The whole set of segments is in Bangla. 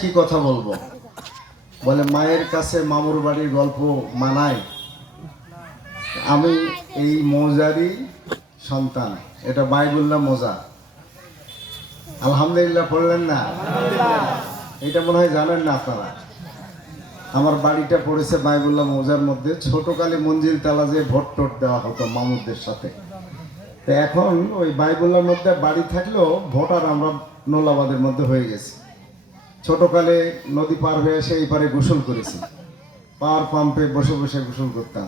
কি কথা বলবো, বলে মায়ের কাছে মামুর বাড়ির গল্প মানায়। আমি এই মৌজারই সন্তান, এটা বাইবুল্লাহ মৌজা। আলহামদুলিল্লাহ পড়লেন না? এটা মনে হয় জানেন না আপনারা। আমার বাড়িটা পড়েছে বাইবুল্লাহ মৌজার মধ্যে। ছোটকালে মঞ্জিল তালা যে ভোট টোট দেওয়া হতো মামুদের সাথে। তো এখন ওই বাইবুল্লার মধ্যে বাড়ি থাকলেও ভোটার আমরা নোলাবাদের মধ্যে হয়ে গেছি। ছোটকালে নদী পার হয়ে এসে এই পারে গোসল করেছি, পাওয়ার পাম্পে বসে বসে গোসল করতাম।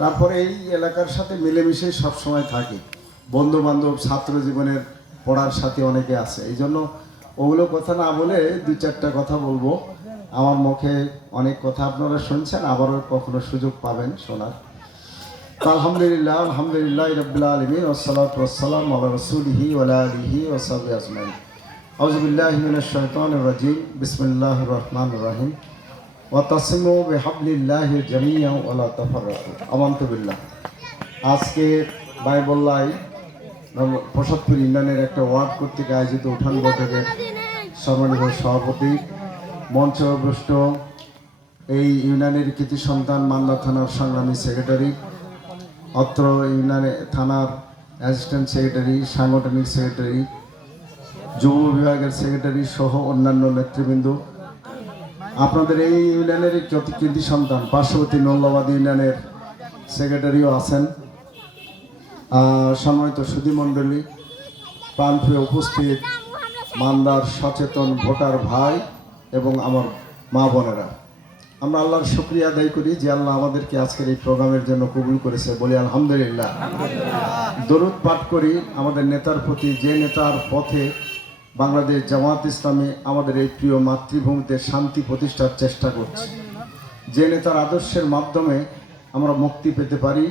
তারপরে এই এলাকার সাথে মিলেমিশে সবসময় থাকি, বন্ধু বান্ধব ছাত্র জীবনের পড়ার সাথে অনেকে আছে। এই জন্য ওগুলো কথা না বলে দুই চারটা কথা বলবো। আমার মুখে অনেক কথা আপনারা শুনছেন, আবারও কখনো সুযোগ পাবেন শোনার। আলহামদুলিল্লাহ, আলহামদুলিল্লাহ রাব্বিল আলামিন, ওয়াসসালাতু ওয়াসসালামু আলা রাসূলিহি ওয়া আলা আলিহি ওয়া সাহবিহি আজমাইন। আউযু বিল্লাহি মিনাশ শাইতানির রাজিম। বিসমিল্লাহির রহমানির রহিম। ওয়া তাসিমু বিহাবলিল্লাহি জামিআন ওয়া লা তাফাররাকু। আমানতু বিল্লাহ। আজকে বাইবল্লায় প্রসাদপুর ইউনিয়নের একটা ওয়ার্ড কর্তৃক আয়োজিত উঠান বৈঠকের সম্মানিত সভাপতি, মঞ্চভূষ্ট এই ইউনিয়নের কৃতি সন্তান, মান্দা থানার সংগ্রামী সেক্রেটারি, অত্র ইউনিয়নে থানার অ্যাসিস্ট্যান্ট সেক্রেটারি, সাংগঠনিক সেক্রেটারি, যুব বিভাগের সেক্রেটারি সহ অন্যান্য নেতৃবৃন্দ, আপনাদের এই ইউনিয়নের কৃতি সন্তান পার্শ্ববর্তী নৌলাবাদ ইউনিয়নের সেক্রেটারিও আছেন, সম্মানিত সুধীমণ্ডলী, প্রাণপ্রিয় উপস্থিত মান্দার সচেতন ভোটার ভাই এবং আমার মা বোনেরা, আমরা আল্লাহর শুকরিয়া আদায় করি যে আল্লাহ আমাদেরকে আজকের এই প্রোগ্রামের জন্য কবুল করেছে, বলি আলহামদুলিল্লাহ। দরুদ পাঠ করি আমাদের নেতার প্রতি, যে নেতার পথে বাংলাদেশ জামাত ইসলামী আমাদের এই প্রিয় মাতৃভূমিতে শান্তি প্রতিষ্ঠার চেষ্টা করছে, যে নেতার আদর্শের মাধ্যমে আমরা মুক্তি পেতে পারি,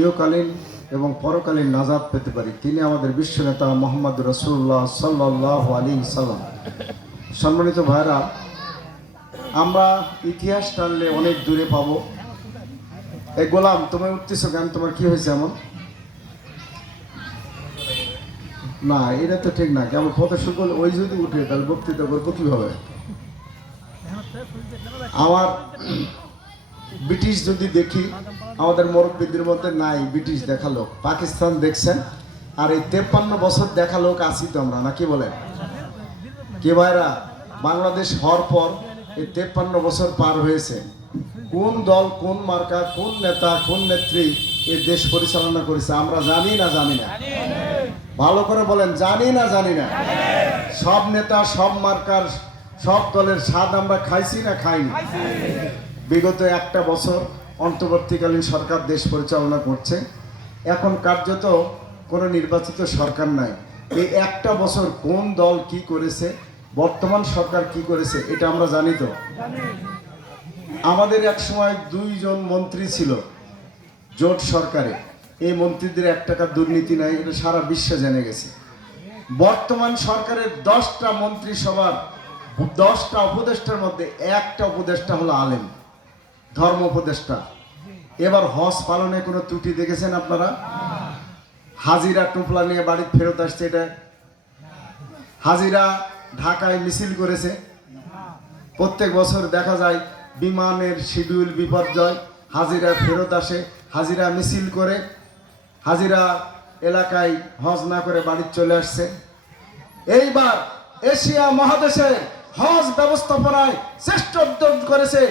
ইহকালীন এবং পরকালীন নাজাত পেতে পারি, তিনি আমাদের বিশ্ব নেতা মোহাম্মদ রাসূলুল্লাহ সাল্লাল্লাহু আলাইহি সাল্লাম। সম্মানিত ভাইরা, আমরা ইতিহাস টানলে অনেক দূরে পাবো। এই গোলাম, তুমি উঠতেছো কেন? তোমার কি হয়েছে এমন? না, এটা তো ঠিক না। কেমন কথা শুরু ওই যদি উঠে তাহলে বক্তৃতা করবো কিভাবে? আমার ব্রিটিশ যদি দেখি, আমাদের মুরব্বীদের মধ্যে নাই ব্রিটিশ দেখা লোক। পাকিস্তান দেখছেন, আর এই 53 বছর দেখা লোক আছি তো আমরা, নাকি বলেন? কি ভাইরা, বাংলাদেশ হওয়ার পর এই 53 বছর পার হয়েছে। কোন দল, কোন মার্কা, কোন নেতা, কোন নেত্রী এই দেশ পরিচালনা করেছে আমরা জানি না? জানি না? ভালো করে বলেন, জানি না? জানি না? সব নেতা, সব মার্কার, সব দলের স্বাদ আমরা খাইছি না খাইনি? বিগত একটা বছর অন্তর্বর্তীকালীন সরকার দেশ পরিচালনা করছে। এখন কার্যত কোনো নির্বাচিত সরকার নাই। এই একটা বছর কোন দল কি করেছে, বর্তমান সরকার কি করেছে, এটা আমরা জানি তো। আমাদের এক সময় 2 জন মন্ত্রী ছিল জোট সরকারে। এই মন্ত্রীদের 1 টাকা দুর্নীতি নাই, এটা সারা বিশ্বে জেনে গেছে। বর্তমান সরকারের 10টা মন্ত্রিসভার 10টা উপদেষ্টার মধ্যে 1টা উপদেষ্টা হলো আলেম, ধর্ম উপদেষ্টা। এবার হজ পালনে কোনো ত্রুটি দেখেছেন আপনারা? হাজিরা টুপলা নিয়ে বাড়ি ফেরত আসছে। এটা হাজিরা ঢাকায় মিছিল করেছে। প্রত্যেক বছর দেখা যায় বিমানের শিডিউল বিপর্যয়, হাজিরা ফেরত আসে, হাজিরা মিছিল করে, হাজিরা এলাকায় হজ না করে বাড়ি চলে আসছে। এইবার এশিয়া মহাদেশের হজ ব্যবস্থাপনায় শ্রেষ্ঠ উদ্যোগ করেছে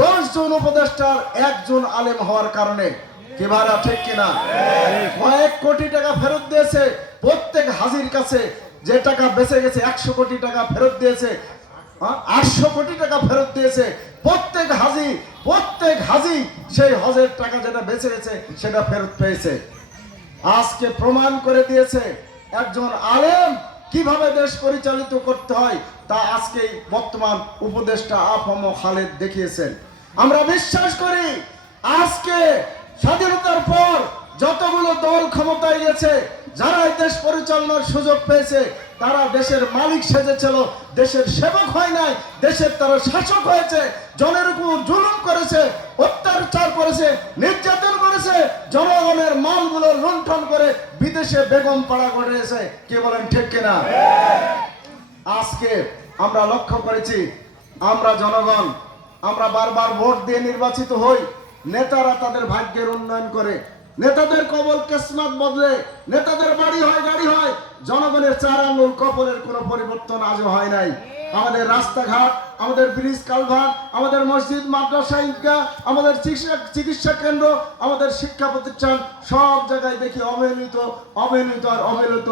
10 জন উপদেষ্টার 1 জন আলেম হওয়ার কারণে। কি ভাড়া, ঠিক কিনা? কয়েক কোটি টাকা ফেরত দিয়েছে প্রত্যেক হাজির কাছে। যে টাকা বেঁচে গেছে 100 কোটি টাকা ফেরত দিয়েছে, 800 কোটি টাকা ফেরত দিয়েছে প্রত্যেক হাজি সেই হজের টাকা যেটা বেঁচে গেছে সেটা ফেরত পেয়েছে। আজকে প্রমাণ করে দিয়েছে একজন আলেম কিভাবে দেশ পরিচালিত করতে হয়, তা আজকে বর্তমান উপদেষ্টা আফম খালেদ দেখিয়েছেন। আমরা বিশ্বাস করি আজকে স্বাধীনতার পর যতগুলো দল ক্ষমতায় গেছে, যারা এই দেশ পরিচালনার সুযোগ পেয়েছে, তারা দেশের মালিক সেজেছিল, দেশের সেবক হয় নাই। দেশের তারা শাসক হয়েছে, জনের উপর জুলুম করেছে, অত্যাচার করেছে, নির্যাতন করেছে, জনগণের মালগুলো লুণ্ঠন করে বিদেশে বেগম পাড়া করেছে। কি বলেন, ঠিক কিনা? আজকে আমরা লক্ষ্য করেছি, আমরা জনগণ আমরা বারবার ভোট দিয়ে নির্বাচিত হই, নেতারা তাদের ভাগ্যের উন্নয়ন করে, নেতাদের কবল কিসমত বদলে, নেতাদের বাড়ি হয় গাড়ি হয়, জনগণের 4 আঙ্গুল কপালের কোনো পরিবর্তন আজও হয় নাই। আমাদের রাস্তাঘাট, আমাদের ব্রিজ কালভার্ট, আমাদের মসজিদ মাদ্রাসা ঈদগাহ, আমাদের চিকিৎসা কেন্দ্র, আমাদের শিক্ষা প্রতিষ্ঠান সব জায়গায় দেখি অবহেলিত অবহেলিত আর অবহেলিত।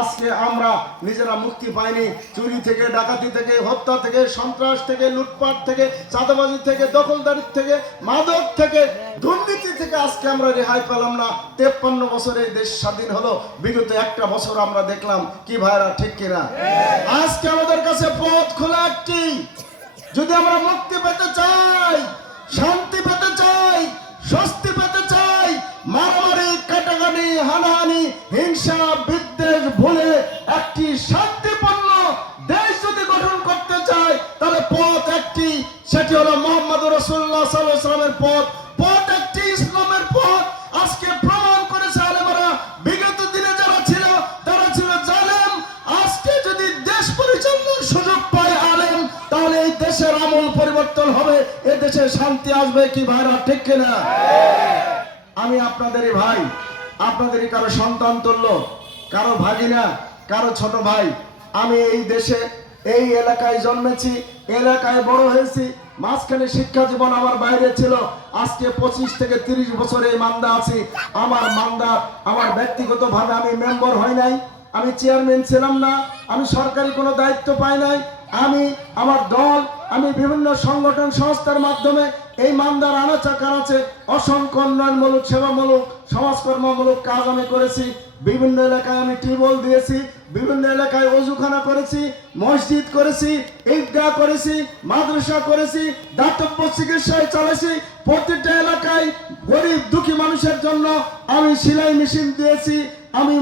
আজকে আমরা নিজেরা মুক্তি পাইনি চুরি থেকে, ডাকাতি থেকে, হত্যা থেকে, সন্ত্রাস থেকে, লুটপাট থেকে, চাঁদাবাজি থেকে, দখলদারি থেকে, মাদক থেকে, দুর্নীতি থেকে আজকে আমরা রেহাই পেলাম না। 53 বছরে দেশ স্বাধীন হলো, বিগত একটা বছর আমরা দেখলাম কি ভাইরা, ঠিক কিনা? আজকে আমাদের কাছে পথ খোলা একটি, যদি আমরা মুক্তি পেতে চাই, শান্তি পেতে চাই, স্বস্তি পেতে চাই, মারামারি, কাটাকাটি, হানাহানি, হিংসা, বিদ্বেষ ভুলে একটি শান্তিপূর্ণ দেশ যদি গঠন করতে চাই, তাহলে পথ একটি, সেটি হলো মুহাম্মদ রাসূলুল্লাহ সাল্লাল্লাহু আলাইহি ওয়াসাল্লামের পথ। পথ একটি, ইসলামের পথ। আজকে প্রমাণ করেছে আলেমরা, বিগত দিনে যারা ছিল তারা ছিল জালেম। আজকে যদি দেশ পরিচালনার সুযোগ পায় আলেম, তাহলে এই দেশের আমূল পরিবর্তন হবে, এই দেশে শান্তি আসবে, কি ভাইরা, ঠিক কিনা? আমি আপনাদেরই ভাই, আপনাদেরই কারো সন্তান তুল্য, কারো ভাগিনা, কারো ছোট ভাই। আমি এই দেশে এই এলাকায় জন্মেছি, এলাকায় বড় হয়েছি, মাঝখানে শিক্ষা জীবন আমার বাইরে ছিল। আজকে 25 থেকে 30 বছরে মান্দা আছি। আমার মান্দা, আমার ব্যক্তিগতভাবে আমি মেম্বার হই নাই, আমি চেয়ারম্যান ছিলাম না, আমি সরকারি কোনো দায়িত্ব পাই নাই। আমি, আমার দল, আমি বিভিন্ন সংগঠন সংস্থার মাধ্যমে এই মান্দার আনাচা কানাচে অসংখ্য উন্নয়নমূলক, সেবামূলক, সমাজকর্মমূলক কাজ আমি করেছি। বিভিন্ন এলাকায় আমি টিউবওয়েল দিয়েছি, বিভিন্ন এলাকায় ওযুখানা করেছি, মসজিদ করেছি, ঈদগাহ করেছি, মাদ্রাসা করেছি, দাতব্য চিকিৎসায় চালাইছি। প্রত্যেকটা এলাকায় গরিব দুঃখী মানুষের জন্য আমি সেলাই মেশিন দিয়েছি, আমি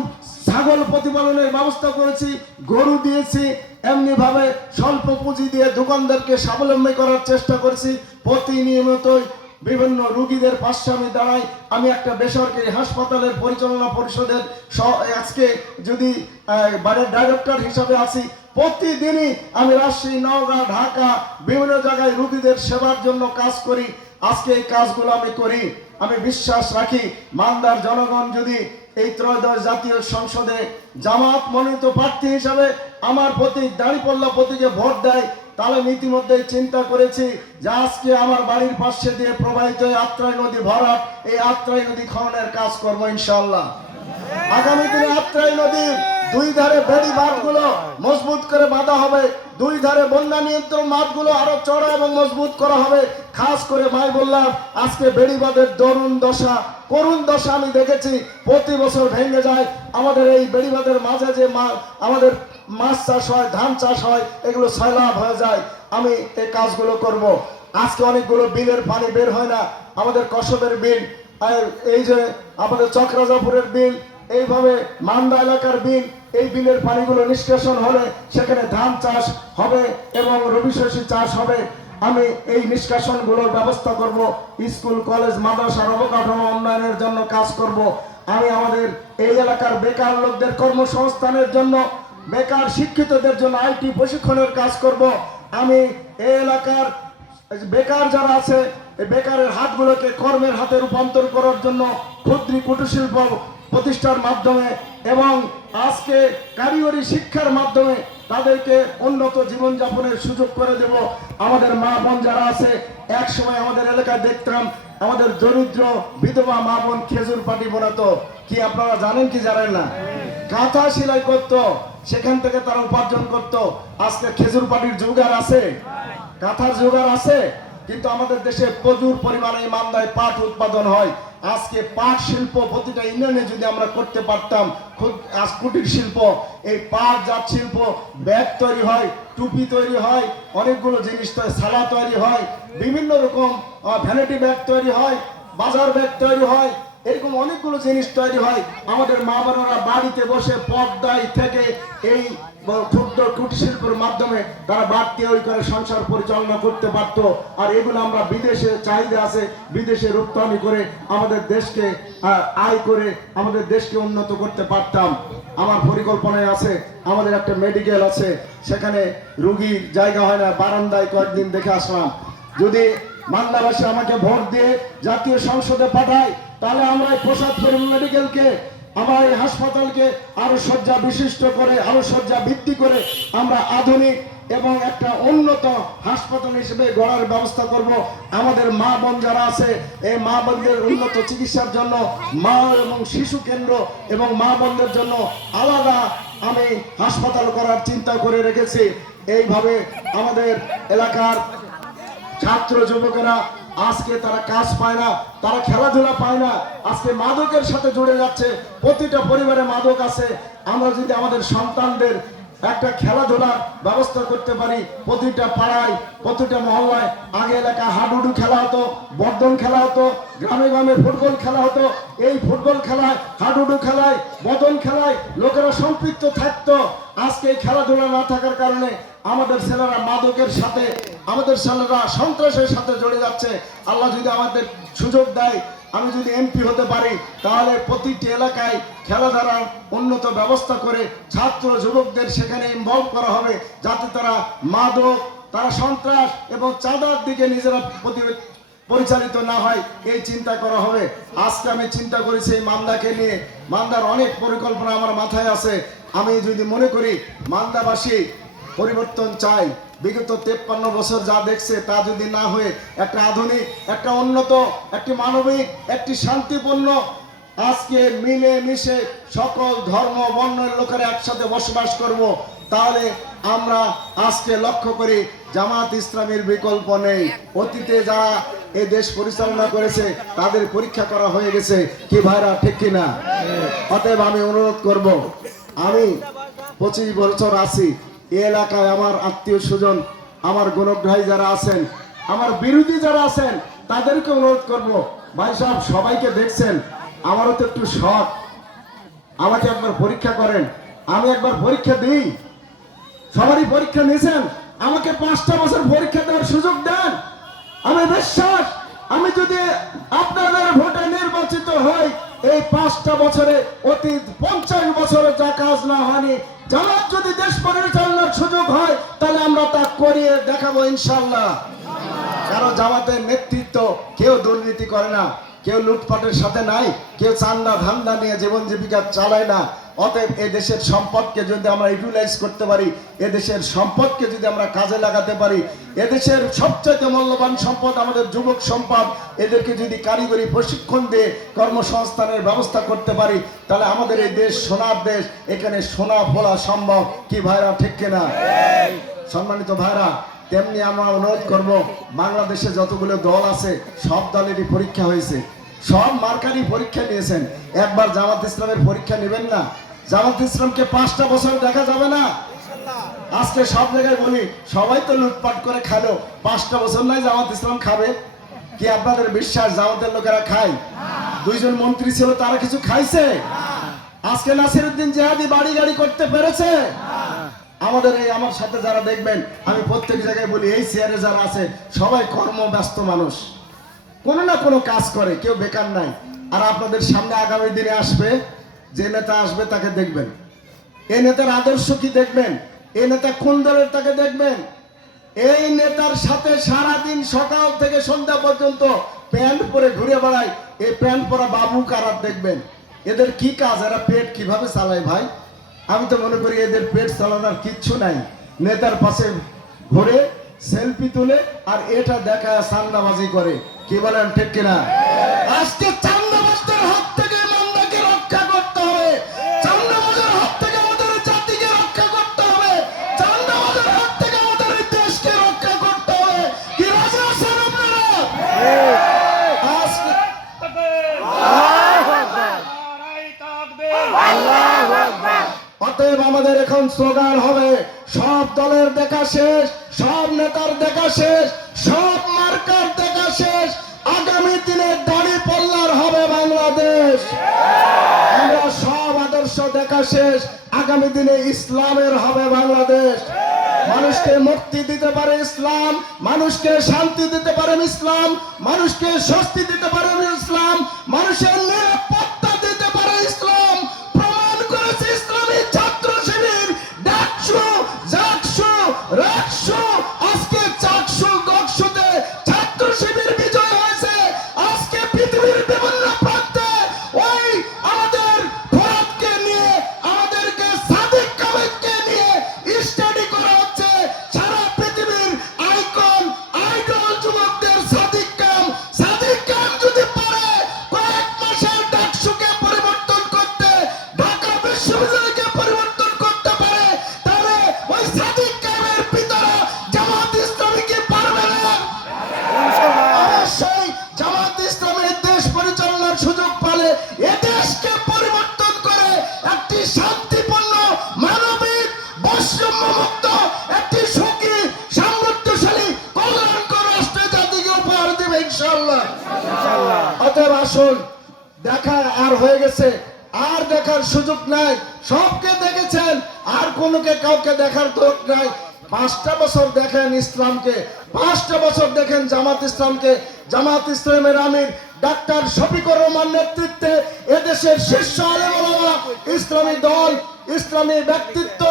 ছাগল প্রতিপালনের ব্যবস্থা করেছি, গরু দিয়েছি। এমনি ভাবে স্বল্প পুঁজি দিয়ে দোকানদারকে স্বাবলম্বী করার চেষ্টা করেছি। প্রতিনিয়তই বিভিন্ন রোগীদের পাশে আমি দাঁড়াই। আমি একটা বেসরকারি হাসপাতালের পরিচালনা পরিষদের আজকে যদি ডাইরেক্টর হিসাবে আছি। প্রতিদিনই আমি রাজশাহী, নওগাঁ, ঢাকা বিভিন্ন জায়গায় রোগীদের সেবার জন্য কাজ করি। আজকে এই কাজগুলো আমি করি। আমি বিশ্বাস রাখি, মান্দার জনগণ যদি এই 13শ জাতীয় সংসদে জামাত মনোনীত প্রার্থী হিসাবে আমার প্রতি, দাঁড়িপাল্লা প্রতীকে ভোট দেয়, তাহলে ইতিমধ্যেই চিন্তা করেছি যে আজকে আমার বাড়ির পাশে দিয়ে প্রবাহিত আত্রাই নদী ভরাট, এই আত্রাই নদী খননের কাজ করবো ইনশাআল্লাহ। আগামী দিনে আত্রাই নদীর 2 ধারে বেড়ি বাঁধগুলো মজবুত করে বাঁধা হবে, 2 ধারে বন্যা নিয়ন্ত্রণ মাঠগুলো আরো চড়া এবং মজবুত করা হবে। খাস করে ভাই বললাম, আজকে বেড়িবাঁধের করুণ দশা আমি দেখেছি। প্রতি বছর ভেঙে যায়। আমাদের এই বেড়িবাঁধের মাঝে যে আমাদের মাছ চাষ হয়, ধান চাষ হয়, এগুলো সয়লাভ হয়ে যায়। আমি এই কাজগুলো করব। আজকে অনেকগুলো বিলের পানি বের হয় না, আমাদের কসবের বিল, এই যে আমাদের চকরাজাপুরের বিল, এইভাবে মান্দা এলাকার বিল, এই বিলের পানিগুলো নিষ্কাশন হলে সেখানে ধান চাষ হবে এবং রবি শস্য চাষ হবে। আমি এই নিষ্কাশনগুলোর ব্যবস্থা করব। স্কুল, কলেজ, মাদ্রাসার অবকাঠামো উন্নয়নের জন্য কাজ করব। আমি আমাদের এই এলাকার বেকার লোকদের কর্মসংস্থানের জন্য, বেকার শিক্ষিতদের জন্য আইটি প্রশিক্ষণের কাজ করব। আমি এই এলাকার বেকার যারা আছে, এই বেকারের হাতগুলোকে কর্মের হাতে রূপান্তর করার জন্য ক্ষুদ্র কুটির শিল্প প্রতিষ্ঠার মাধ্যমে এবং আজকে কারিগরি শিক্ষার মাধ্যমে তাদেরকে উন্নত জীবনযাপনের সুযোগ করে দেব। আমাদের মা বোন যারা আছে, এক সময় আমাদের এলাকায় দেখতাম আমাদের দরিদ্র বিধবা মা বোন খেজুর পাটি বোনাতো। কি আপনারা জানেন কি জানেন না? কাঁথা সেলাই করতো, সেখান থেকে তারা উপার্জন করত। আজকে খেজুর পাটির জোগাড় আছে, কাঁথার জোগাড় আছে, কিন্তু আমাদের দেশে প্রচুর পরিমাণে মান্দায় পাট উৎপাদন হয়। আজকে পাট শিল্প প্রতিটা ইউনিয়নে যদি আমরা করতে পারতাম, কুটির শিল্প, এই পাট জাত শিল্প, ব্যাগ তৈরি হয়, টুপি তৈরি হয়, অনেকগুলো জিনিস তৈরি, সালা তৈরি হয়, বিভিন্ন রকম ভ্যানিটি ব্যাগ তৈরি হয়, বাজার ব্যাগ তৈরি হয়, এরকম অনেকগুলো জিনিস তৈরি হয়। আমাদের মা বোনেরা বাড়িতে বসে পর্দায় থেকে এই ক্ষুদ্র কুটির শিল্পের মাধ্যমে তারা বাড়তি ওই করে সংসার পরিচালনা করতে পারত। আর এগুলো আমরা বিদেশে চাহিদা আছে, বিদেশে রপ্তানি করে আমাদের দেশকে আয় করে আমাদের দেশকে উন্নত করতে পারতাম। আমার পরিকল্পনায় আছে আমাদের একটা মেডিকেল আছে, সেখানে রুগীর জায়গা হয় না, বারান্দায় কয়েকদিন দেখে আসলাম। যদি মান্দাবাসী আমাকে ভোট দিয়ে জাতীয় সংসদে পাঠায়, তাহলে আমরা এই প্রসাদপুর মেডিকেলকে, আমার এই হাসপাতালকে আরো শয্যা বিশিষ্ট করে, আরো শয্যা ভিত্তি করে আমরা আধুনিক এবং একটা উন্নত হাসপাতাল হিসেবে গড়ার ব্যবস্থা করব। আমাদের মা বোন যারা আছে, এই মা বোনদের উন্নত চিকিৎসার জন্য মা এবং শিশু কেন্দ্র এবং মা বোনদের জন্য আলাদা আমি হাসপাতাল করার চিন্তা করে রেখেছি। এইভাবে আমাদের এলাকার ছাত্র যুবকেরা আজকে তারা কাজ পায় না, তারা খেলাধুলা পায় না, আজকে মাদকের সাথে জুড়ে যাচ্ছে। প্রতিটা পরিবারে মাদক আছে। আমরা যদি আমাদের সন্তানদের একটা খেলাধুলার ব্যবস্থা করতে পারি, প্রতিটা পাড়ায়, প্রতিটা মহল্লায়, আগে এলাকা হাডুডু খেলা হতো, বর্ধন খেলা হতো, গ্রামে গ্রামে ফুটবল খেলা হতো। এই ফুটবল খেলায়, হাডুডু খেলায়, বদন খেলায় লোকেরা সম্পৃক্ত থাকতো। আজকে এই খেলাধুলা না থাকার কারণে আমাদের ছেলেরা মাদকের সাথে, আমাদের ছেলেরা সন্ত্রাসের সাথে জড়ে যাচ্ছে। আল্লাহ যদি আমাদের সুযোগ দেয়, আমি যদি এমপি হতে পারি, তাহলে প্রতিটি এলাকায় খেলাধুলার উন্নত ব্যবস্থা করে ছাত্র যুবকদের সেখানে ইনভলভ করা হবে, যাতে তারা মাদক, তারা সন্ত্রাস এবং চাঁদার দিকে নিজেরা পরিচালিত না হয়, এই চিন্তা করা হবে। আজকে আমি চিন্তা করেছি এই মান্দাকে নিয়ে। মান্দার অনেক পরিকল্পনা আমার মাথায় আছে। আমি যদি মনে করি মান্দাবাসী পরিবর্তন চাই, বিগত 53 বছর যা দেখছে তা যদি না হয়ে একটা আধুনিক, একটা উন্নত, একটি মানবিক, একটি শান্তিপূর্ণ, আজকে মিলে মিশে সকল ধর্ম বর্ণের লোকেরা একসাথে বসবাস করব, তাহলে আমরা আজকে লক্ষ্য করি জামাত ইসলামীর বিকল্প নেই। অতীতে যারা এই দেশ পরিচালনা করেছে তাদের পরীক্ষা করা হয়ে গেছে, কি ভাইরা ঠিক কিনা? অতএব আমি অনুরোধ করব, আমি 25 বছর আছি এই এলাকায়, আমার আত্মীয় স্বজন, আমার গুণগ্রাহী যারা আছেন, আমার বিরোধী যারা আছেন, তাদেরকে অনুরোধ করব, ভাই সাহেব সবাইকে দেখছেন, আমারও তো একটু শখ, আমাকে একবার পরীক্ষা করেন, আমি একবার পরীক্ষা দিই। সবারই পরীক্ষা নিয়েছেন, আমাকে 5টা বছর পরীক্ষা দেওয়ার সুযোগ দেন। আমি বিশ্বাস, আমি যদি আপনাদের ভোটে নির্বাচিত হই, এই 5টা বছরে অতীত 50 বছরে যা কাজ না হয়নি, জামাত যদি দেশ পরিচালনার সুযোগ হয়, তাহলে আমরা তা করিয়ে দেখাবো ইনশাল্লাহ। কারণ জামাতের নেতৃত্ব কেউ দুর্নীতি করে না, কেউ লুটপাটের সাথে নাই, কেউ চান্দা ধান্দা নিয়ে জীবন জীবিকা চালায় না। অতএব এই দেশের সম্পদকে যদি আমরা ইউটিলাইজ করতে পারি, এদেশের সম্পদকে যদি আমরা কাজে লাগাতে পারি, এদেশের সবচেয়ে মূল্যবান সম্পদ আমাদের যুবক সম্পদ, এদেরকে যদি কারিগরি প্রশিক্ষণ দিয়ে কর্মসংস্থানের ব্যবস্থা করতে পারি, তাহলে আমাদের এই দেশ সোনার দেশ, এখানে সোনা ফোলা সম্ভব, কি ভাইরা ঠিক কিনা? সম্মানিত ভাইরা, তেমনি আমরা অনুরোধ করব, বাংলাদেশে যতগুলো দল আছে সব দলেরই পরীক্ষা হয়েছে, সব মার্কারই পরীক্ষা নিয়েছেন। একবার জামাত ইসলামের পরীক্ষা নেবেন না? জামাত ইসলামকে 5টা বছর দেখা যাবে না? আজকে সব জায়গায় বলি, সবাই তো লুটপাট করে খালো, 5টা বছর নয় জামাত ইসলাম খাবে? কি আপনাদের বিশ্বাস জামাতের লোকেরা খায়? 2 জন মন্ত্রী ছিল, তারা কিছু খাইছে? আজকে নাসিরউদ্দিন জিহাদি বাড়ি গাড়ি করতে পেরেছে? আমাদের এই, আমার সাথে যারা দেখবেন, আমি প্রত্যেক জায়গায় বলি, এই চেয়ারে যারা আছে সবাই কর্মব্যস্ত মানুষ, কোনো না কোনো কাজ করে, কেউ বেকার নাই। আর আপনাদের সামনে আগামী দিনে আসবে, যে নেতা আসবে তাকে দেখবেন, এই নেতার আদর্শ কি দেখবেন, এই নেতা কোন দলের তাকে দেখবেন। এই নেতার সাথে সারাদিন সকাল থেকে সন্ধ্যা পর্যন্ত প্যান্ট পরে ঘুরে বেড়ায়, এই প্যান্ট পরা বাবু কারা দেখবেন। এদের কি কাজ, এরা পেট কিভাবে চালায় ভাই? আমি তো মনে করি এদের পেট চালানোর কিচ্ছু নাই। নেতার পাশে ঘুরে সেলফি তুলে আর এটা দেখায় চান্দাবাজি করে, কি বলেন ঠিক কিনা? আজকে চান্দাবাজদের হাত থেকে মান্দাকে রক্ষা করতে হবে, চান্দাবাজের হাত থেকে আমাদের জাতিকে রক্ষা করতে হবে, চান্দাবাজের হাত থেকে আমাদের দেশকে রক্ষা করতে হবে। কি রাজি আছেন আপনারা? আজকে অতএব আমাদের এখন স্লোগান হবে, সব দলের দেখা শেষ, সব নেতার দেখা শেষ, সব মার্কার দেখা শেষ, আগামী দিনে দাঁড়িপাল্লার হবে বাংলাদেশ। আমরা সব আদর্শ দেখা শেষ, আগামী দিনে ইসলামের হবে বাংলাদেশ। মানুষকে মুক্তি দিতে পারে ইসলাম, মানুষকে শান্তি দিতে পারে ইসলাম, মানুষকে স্বস্তি দিতে পারে ইসলাম, মানুষের নিরাপত্তা দিতে পারে ইসলাম। প্রমাণ করেছে ইসলাম অতএব আসুন, দেখা আর হয়ে গেছে, আর দেখার সুযোগ নাই। সবকে দেখেছেন, আর কোনোকে কাউকে দেখার দরকার নাই। 5টা বছর দেখেন ইসলামকে, 5টা বছর দেখেন জামাত ইসলামকে। জামাত ইসলামের আমির ডাক্তার শফিকুর রহমান নেতৃত্বে এদেশের শীর্ষ আলেম ওলামা, ইসলামী দল, ইসলামী ব্যক্তিত্ব,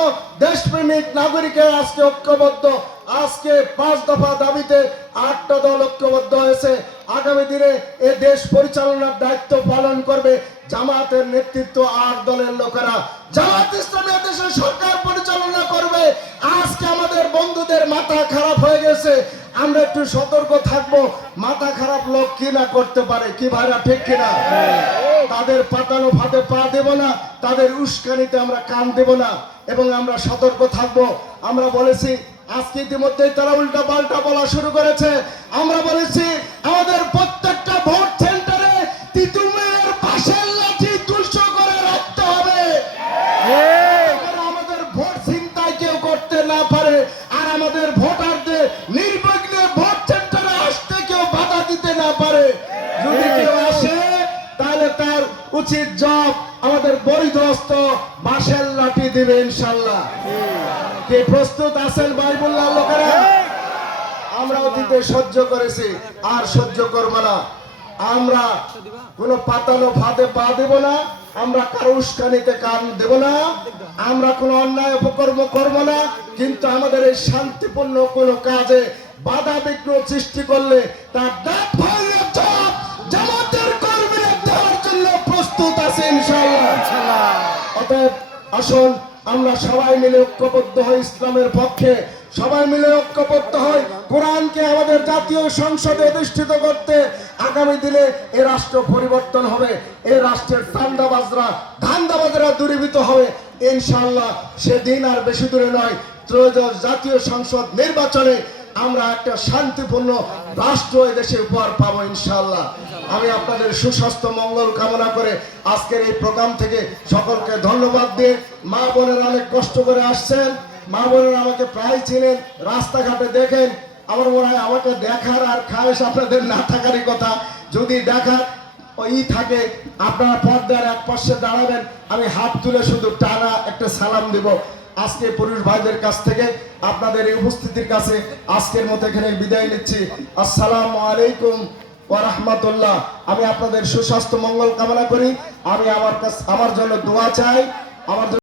দেশপ্রেমিক নাগরিকের আজকে ঐক্যবদ্ধ। আজকে 5 দফা দাবিতে 8টা দল ঐক্যবদ্ধ হয়েছে। আগামী দিনে এ দেশ পরিচালনার দায়িত্ব পালন করবে জামাতের নেতৃত্ব 8 দলের লোকেরা। জামাত ইসলামী দেশের সরকার পরিচালনা করবে। আজকে আমাদের বন্ধুদের মাথা খারাপ হয়ে গেছে, আমরা একটু সতর্ক থাকবো। মাথা খারাপ লোক কি না করতে পারে, কি ভাইরা ঠিক কিনা? তাদের পাতানো ফাঁদে পা দেব না, তাদের উস্কানিতে আমরা কান দেব না, এবং আমরা সতর্ক থাকবো। আমরা বলেছি, আজকে ইতিমধ্যেই তারা উল্টা পাল্টা বলা শুরু করেছে। আমরা বলেছি আমাদের প্রত্যেকটা ভোট সেন্টারে তিতুমিরের পাশের লাঠি 200 করে রাখতে হবে, আমাদের ভোট ছিনতাই কেউ করতে না পারে, আর আমাদের ভোটারদের নির্বিঘ্নে ভোট সেন্টারে আসতে কেউ বাধা দিতে না পারে। যদি কেউ আসে তাহলে তার উচিত জব আমাদের বৈধ অস্ত্র বাঁশের লাঠি দিবে ইনশাল্লাহ। কে প্রস্তুত আছেন বাইবুল্লাহ লোকেরা? আমরা অতীতে সহ্য করেছি, আর সহ্য করব না। আমরা কোনো পাতানো ফাঁদে পা দেব না, আমরা কারো উস্কানিতে কান দেব না, আমরা কোনো অন্যায় অপকর্ম করব না। কিন্তু আমাদের এই শান্তিপূর্ণ কোনো কাজে বাধা বিঘ্ন সৃষ্টি করলে তার জামাতের কর্মীরা দেওয়ার জন্য প্রস্তুত আছে ইনশাআল্লাহ। অতএব আসুন, আমরা সবাই মিলে ঐক্যবদ্ধ হই ইসলামের পক্ষে, সবাই মিলে ঐক্যবদ্ধ হই কোরআনকে আমাদের জাতীয় সংসদে অধিষ্ঠিত করতে। আগামী দিনে এই রাষ্ট্র পরিবর্তন হবে, এই রাষ্ট্রের ধান্দাবাজরা দূরীভূত হবে ইনশাআল্লাহ। সেদিন আর বেশি দূরে নয়, ত্রয়োদশ জাতীয় সংসদ নির্বাচনে আমরা একটা শান্তিপূর্ণ রাষ্ট্র এদেশে উপহার পাবো ইনশাআল্লাহ। আমি আপনাদের সুস্বাস্থ্য মঙ্গল কামনা করে আজকের এই প্রোগ্রাম থেকে সকলকে ধন্যবাদ দিয়ে, মা বোনেরা অনেক কষ্ট করে আসছেন, মা বোনেরা আমাকে প্রায় চিনেন, রাস্তাঘাটে দেখেন। আমার মনে হয় আমাকে দেখার আর খায়েশ আপনাদের না থাকারই কথা। যদি দেখার ওই থাকে, আপনারা পর্দার এক পাশে দাঁড়াবেন, আমি হাত তুলে শুধু টানা একটা সালাম দিব। আজকে পুরুষ ভাইদের কাছ থেকে আপনাদের এই উপস্থিতির কাছে আজকের মতো এখানে বিদায় নিচ্ছি। আসসালামু আলাইকুম ওয়া রাহমাতুল্লাহ। আমি আপনাদের সুস্বাস্থ্য মঙ্গল কামনা করি। আমি আমার জন্য দোয়া চাই। আমার